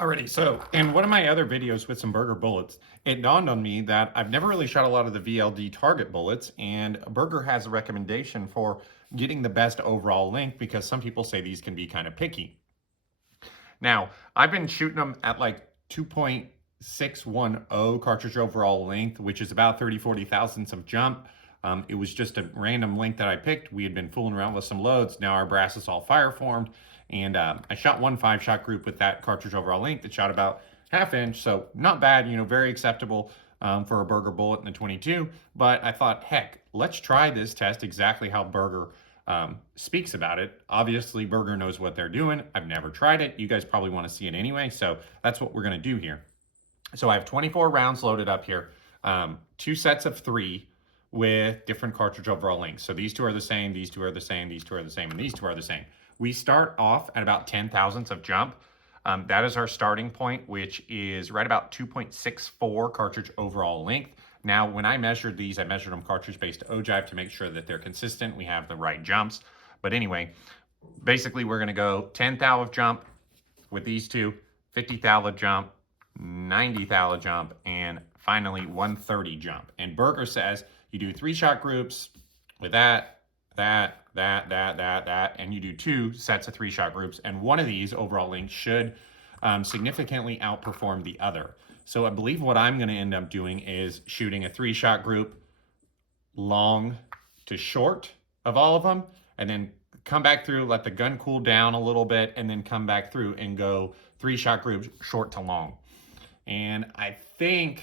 Alrighty, so in one of my other videos with some Berger bullets, it dawned on me that I've never really shot a lot of the VLD target bullets, and Berger has a recommendation for getting the best overall length because some people say these can be kind of picky. Now, I've been shooting them at like 2.610 cartridge overall length, which is about 40 thousandths of jump. It was just a random length that I picked. We had been fooling around with some loads. Now our brass is all fire formed. And I shot one 5-shot group with that cartridge overall length. It shot about ½ inch, so not bad, very acceptable for a Berger bullet in the 22. But I thought, heck, let's try this test exactly how Berger speaks about it. Obviously, Berger knows what they're doing. I've never tried it. You guys probably want to see it anyway, so that's what we're going to do here. So I have 24 rounds loaded up here, 2 sets of 3 with different cartridge overall lengths. So these two are the same, these two are the same, these two are the same, and these two are the same. We start off at about 10 thousandths of jump. That is our starting point, which is right about 2.64 cartridge overall length. Now, when I measured these, I measured them cartridge-based ogive to make sure that they're consistent. We have the right jumps. But anyway, basically, we're going to go 10 thou of jump with these two, 50 thou of jump, 90 thou of jump, and finally 130 jump. And Berger says you do 3-shot groups with that, and you do 2 sets of 3-shot groups, and one of these overall lengths should significantly outperform the other. So I believe what I'm going to end up doing is shooting a 3-shot group long to short of all of them, and then come back through, let the gun cool down a little bit, and then come back through and go 3-shot groups short to long. And I'm thinking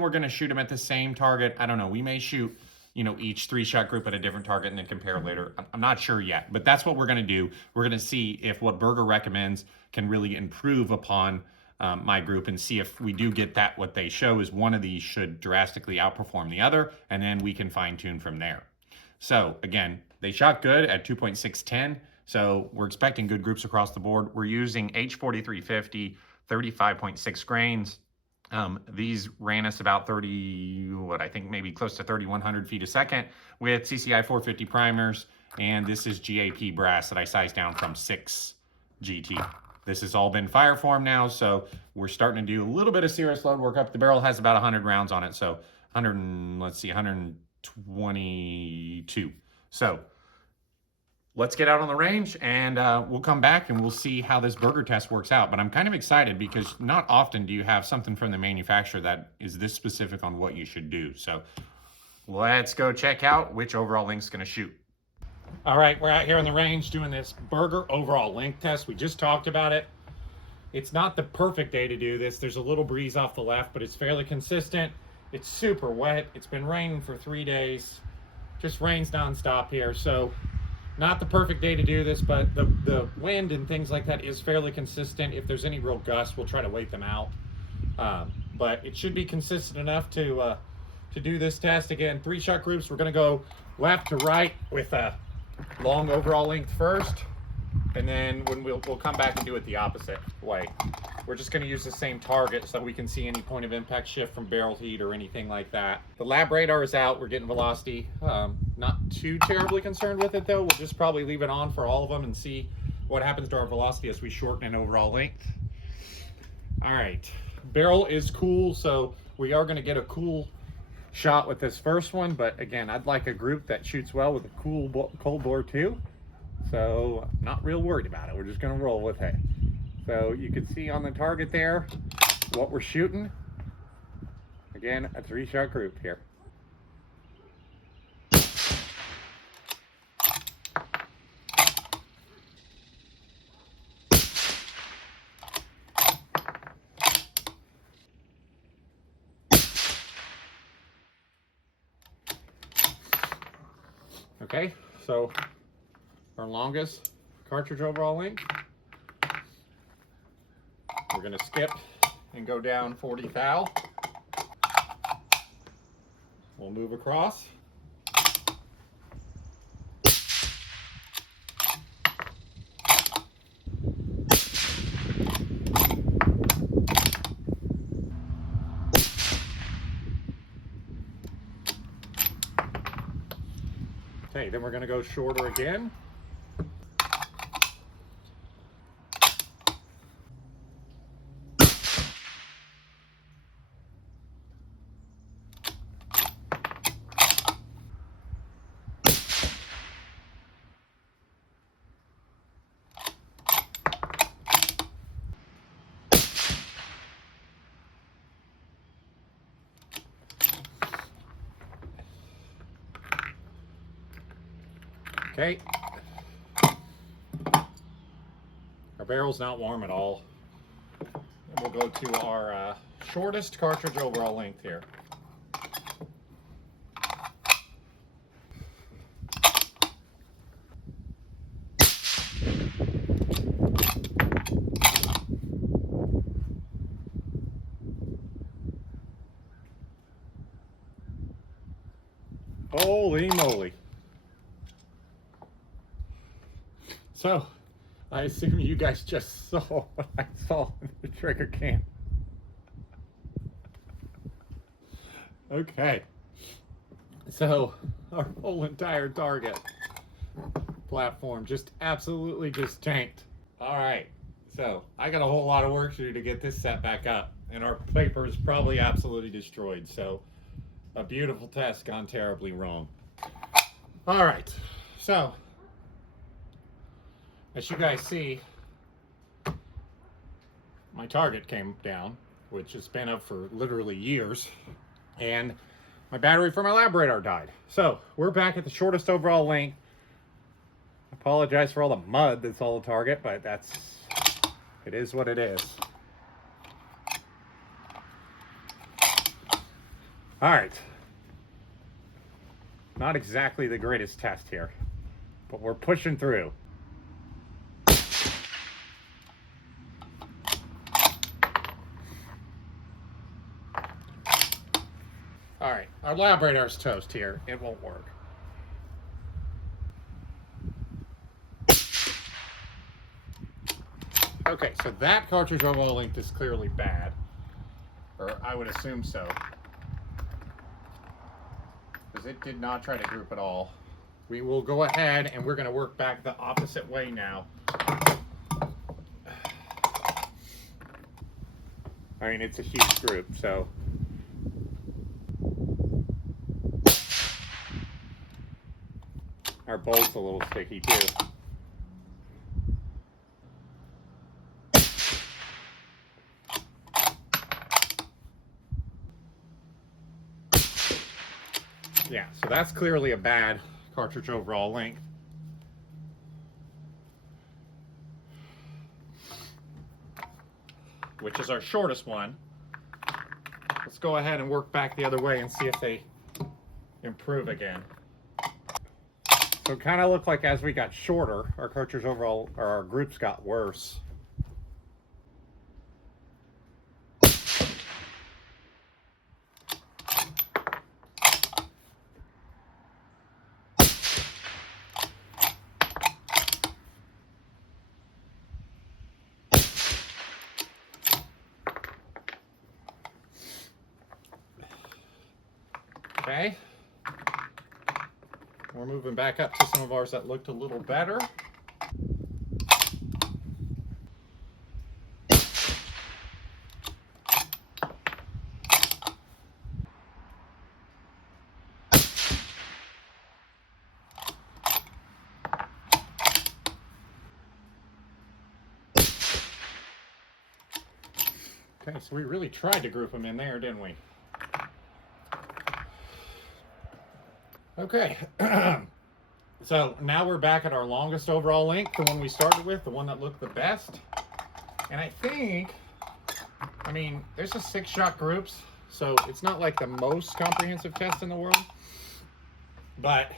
we're going to shoot them at the same target. I don't know. We may shoot each 3-shot group at a different target and then compare later. I'm not sure yet, but that's what we're going to do. We're going to see if what Berger recommends can really improve upon my group, and see if we do get that. What they show is one of these should drastically outperform the other, and then we can fine tune from there. So again, they shot good at 2.610. So we're expecting good groups across the board. We're using H4350, 35.6 grains. These ran us about I think maybe close to 3,100 feet a second with CCI 450 primers. And this is GAP brass that I sized down from 6 GT. This has all been fire formed now, so we're starting to do a little bit of serious load work up. The barrel has about 100 rounds on it, so 122. So let's get out on the range, and we'll come back and we'll see how this Berger test works out. But I'm kind of excited because not often do you have something from the manufacturer that is this specific on what you should do. So let's go check out which overall length's going to shoot. All right, we're out here on the range doing this Berger overall length test. We just talked about it. It's not the perfect day to do this. There's a little breeze off the left, but it's fairly consistent. It's super wet. It's been raining for 3 days. Just rains nonstop here, so not the perfect day to do this, but the wind and things like that is fairly consistent. If there's any real gusts, we'll try to wait them out. But it should be consistent enough to do this test. Again, 3-shot groups. We're going to go left to right with a long overall length first, and then we'll come back and do it the opposite way. We're just going to use the same target so that we can see any point of impact shift from barrel heat or anything like that. The lab radar is out. We're getting velocity. Not too terribly concerned with it, though. We'll just probably leave it on for all of them and see what happens to our velocity as we shorten an overall length. All right. Barrel is cool, so we are going to get a cool shot with this first one, but again, I'd like a group that shoots well with a cold bore too. So not real worried about it. We're just going to roll with it. So you can see on the target there what we're shooting. Again, a 3-shot group here. Okay, so our longest cartridge overall length, we're going to skip and go down 40 thou. We'll move across. Okay, then we're going to go shorter again. Okay. Our barrel's not warm at all. And we'll go to our shortest cartridge overall length here. Holy moly. So, I assume you guys just saw what I saw in the trigger can. Okay. So, our whole entire target platform just absolutely just tanked. All right. So, I got a whole lot of work to do to get this set back up. And our paper is probably absolutely destroyed. So, a beautiful test gone terribly wrong. All right. So, as you guys see, my target came down, which has been up for literally years, and my battery for my lab radar died. So we're back at the shortest overall length. I apologize for all the mud that's all the target, but it is what it is. All right. Not exactly the greatest test here, but we're pushing through. All right, our lab radar's toast here. It won't work. Okay, so that cartridge overall length is clearly bad, or I would assume so, because it did not try to group at all. We will go ahead and we're going to work back the opposite way now. I mean, it's a huge group, so. Our bolt's a little sticky too. Yeah, so that's clearly a bad cartridge overall length. Which is our shortest one. Let's go ahead and work back the other way and see if they improve again. So it kind of looked like as we got shorter, our cartridge overall, or our groups got worse. Okay. We're moving back up to some of ours that looked a little better. Okay, so we really tried to group them in there, didn't we? Okay, so now we're back at our longest overall length, the one we started with, the one that looked the best. And I think, I mean, there's just 6-shot groups, so it's not like the most comprehensive test in the world. But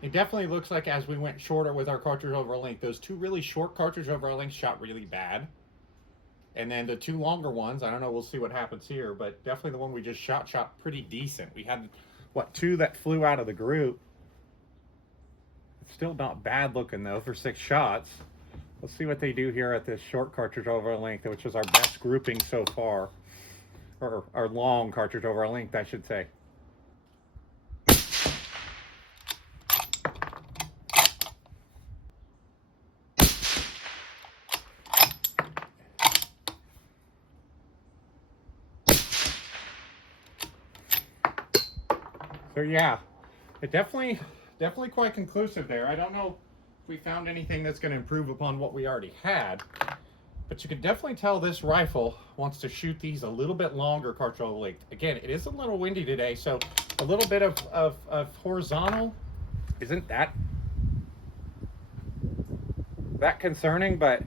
it definitely looks like as we went shorter with our cartridge overall length, those 2 really short cartridge overall lengths shot really bad. And then the 2 longer ones, I don't know, we'll see what happens here, but definitely the one we just shot pretty decent. We had, what, 2 that flew out of the group. It's still not bad looking though for 6 shots. Let's see what they do here at this short cartridge overall length, which is our best grouping so far. Or our long cartridge overall length, I should say. So yeah, it definitely quite conclusive there. I don't know if we found anything that's going to improve upon what we already had, but you can definitely tell this rifle wants to shoot these a little bit longer cartridge overall length. Again, it is a little windy today, so a little bit of horizontal isn't that concerning, but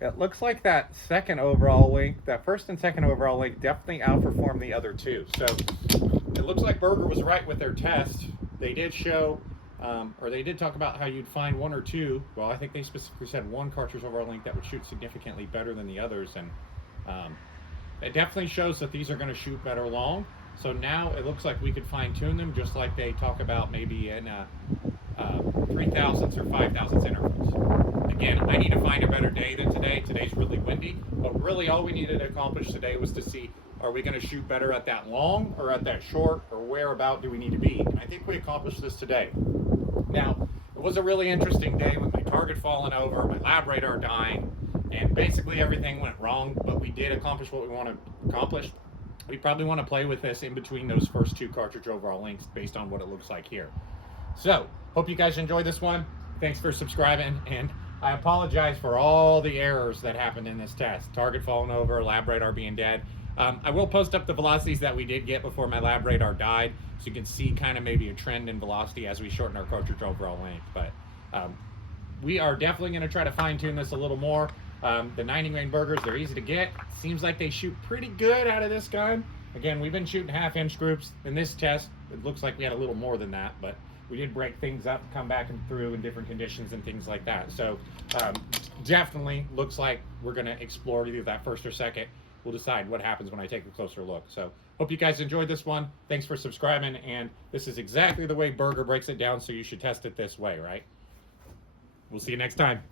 it looks like that second overall link, that first and second overall link, definitely outperformed the other two. So it looks like Berger was right with their test. They did show, or they did talk about how you'd find one or two. Well, I think they specifically said one cartridge overall link that would shoot significantly better than the others, and it definitely shows that these are going to shoot better long. So now it looks like we could fine tune them, just like they talk about maybe in 3,000ths or 5,000ths intervals. Again, I need to find a better day than today. Today's really windy, but really all we needed to accomplish today was to see, are we going to shoot better at that long or at that short, or where about do we need to be? And I think we accomplished this today. Now, it was a really interesting day with my target falling over, my lab radar dying, and basically everything went wrong, but we did accomplish what we want to accomplish. We probably want to play with this in between those first two cartridge overall links based on what it looks like here. So, hope you guys enjoyed this one. Thanks for subscribing, and I apologize for all the errors that happened in this test. Target falling over, lab radar being dead. I will post up the velocities that we did get before my lab radar died, so you can see kind of maybe a trend in velocity as we shorten our cartridge overall length. But we are definitely going to try to fine tune this a little more. The 90 grain Bergers, they're easy to get. Seems like they shoot pretty good out of this gun. Again, we've been shooting 1/2-inch groups. In this test, it looks like we had a little more than that, but we did break things up, come back and through in different conditions and things like that. So definitely looks like we're going to explore either that first or second. We'll decide what happens when I take a closer look. So hope you guys enjoyed this one. Thanks for subscribing. And this is exactly the way Berger breaks it down, so you should test it this way, right? We'll see you next time.